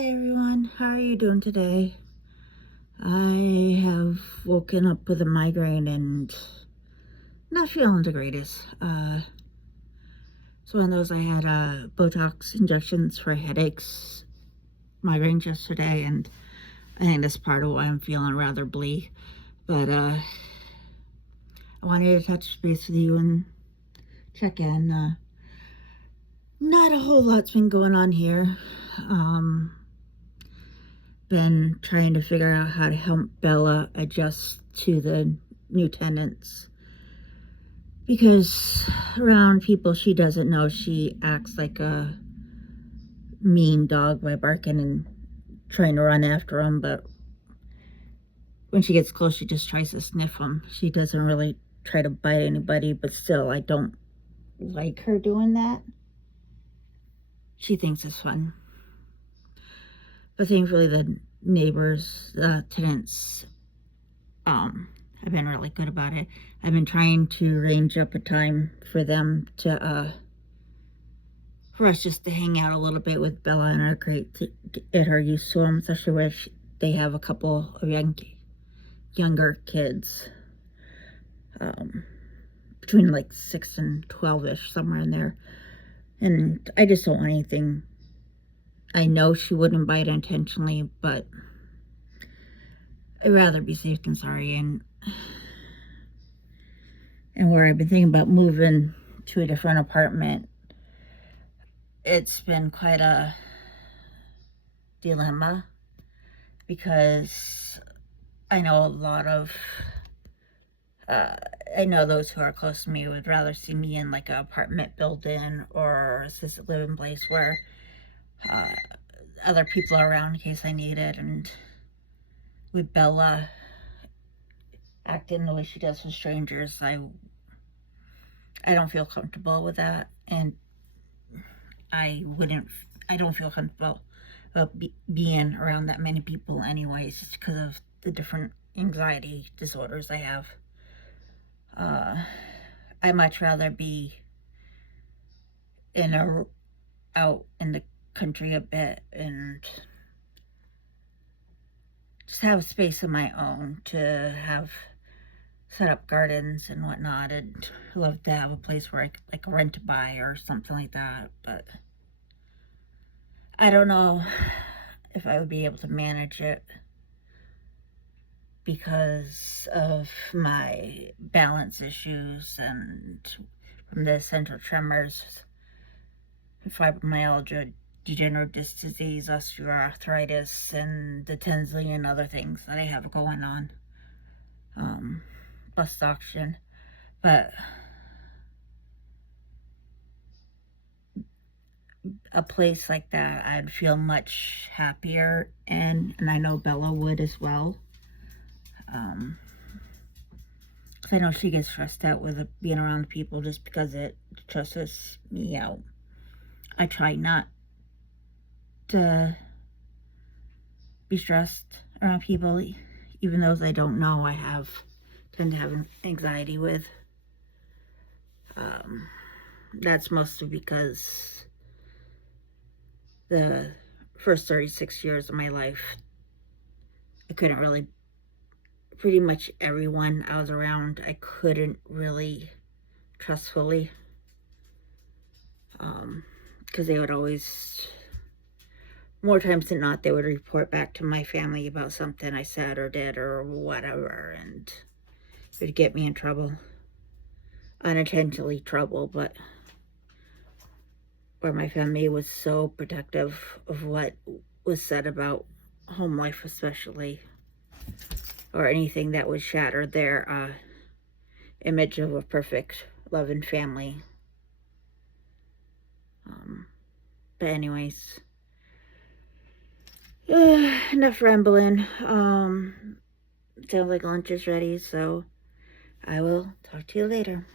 Hi everyone, how are you doing today? I have woken up with a migraine and not feeling the greatest. It's one of those. I had Botox injections for headaches, migraines yesterday, and I think that's part of why I'm feeling rather bleak. But I wanted to touch base with you and check in. Not a whole lot's been going on here. Been trying to figure out how to help Bella adjust to the new tenants, because around people she doesn't know, she acts like a mean dog by barking and trying to run after them, but when she gets close she just tries to sniff them. She doesn't really try to bite anybody, but still, I don't like her doing that. She thinks it's fun. But thankfully the neighbors, tenants, have been really good about it. I've been trying to arrange up a time for them to, for us just to hang out a little bit with Bella and our crate to get her used to them, especially where they have a couple of younger kids, between like 6 and 12-ish, somewhere in there. And I just don't want anything. I know she wouldn't bite intentionally, but I'd rather be safe than sorry. And where I've been thinking about moving to a different apartment, it's been quite a dilemma, because I know a lot of, I know those who are close to me would rather see me in like an apartment building or assisted living place where other people are around in case I need it. And with Bella acting the way she does with strangers, I don't feel comfortable with that, and I don't feel comfortable about being around that many people anyways, just because of the different anxiety disorders I have. I'd much rather be out in the country a bit and just have space of my own to have set up gardens and whatnot. I'd love to have a place where I could like rent to buy or something like that, but I don't know if I would be able to manage it because of my balance issues and from the essential tremors, fibromyalgia, degenerative disc disease, osteoarthritis, and the 10 zillion other things that I have going on, plus oxygen. But a place like that, I'd feel much happier, and I know Bella would as well. Cause I know she gets stressed out with being around people just because it stresses me out. I try not to be stressed around people, even those I don't know I tend to have anxiety with. That's mostly because the first 36 years of my life, I couldn't really, pretty much everyone I was around, I couldn't really trust fully, because they would always, more times than not, they would report back to my family about something I said or did or whatever, and it would get me in trouble, unintentionally trouble, but where my family was so protective of what was said about home life especially, or anything that would shatter their image of a perfect loving family. But anyways, enough rambling. Sounds like lunch is ready, so I will talk to you later.